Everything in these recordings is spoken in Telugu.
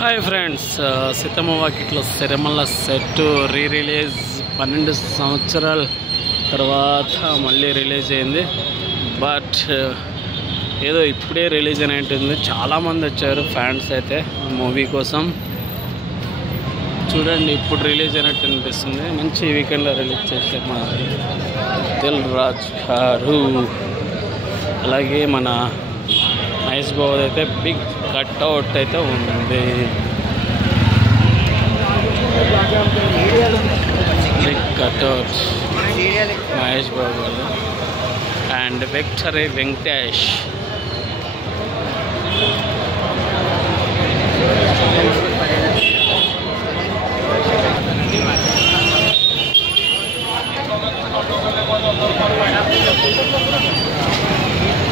Hi friends, Seethamma Vakitlo Sirimalle set re release 12 సంవత్సరాల తర్వాత మళ్ళీ రిలీజ్ అయింది. బట్ ఏదో ఇప్పుడే రిలీజ్ అని ఉంటుంది. చాలామంది వచ్చారు ఫ్యాన్స్ అయితే మూవీ కోసం. చూడండి, ఇప్పుడు రిలీజ్ అయినట్టు అనిపిస్తుంది. మంచి వీకెండ్లో రిలీజ్ చేశారు మా దిల్ రాజు గారు. అలాగే మన మహేష్ బాబు అయితే బిగ్ కట్అవుట్ అయితే ఉంది. Big cut out Mahesh Babu and Victory Venkatesh.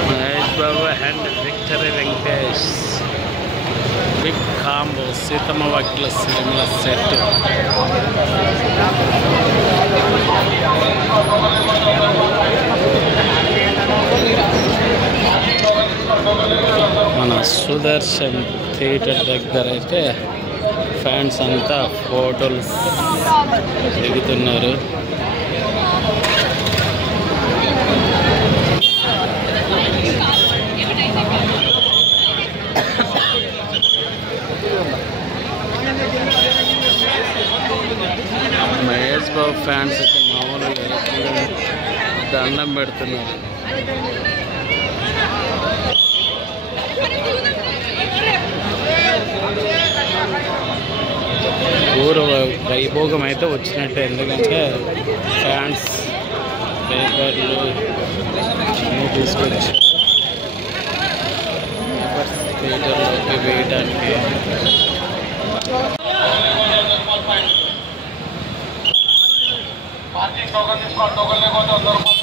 Mahesh Babu and Victory Venkatesh big combo Seethamma Vakitlo Sirimalle set. మన సుదర్శన్ థియేటర్ దగ్గర అయితే ఫ్యాన్స్ అంతా ఫోటోలు దిగుతున్నారు. మహేష్ బాబు ఫ్యాన్స్ అయితే మామూలుగా దండం పెడుతున్నారు. ఊరు వైభోగం అయితే వచ్చినట్టే. ఎందుకంటే ఫ్యాన్స్ పేపర్లు అన్నీ తీసుకొచ్చి థియేటర్లోకి వేయడానికి. పార్కింగ్ టోకన్ తీసుకోవాలి. టోకన్ లేకపోతే 100 రూపాయలు.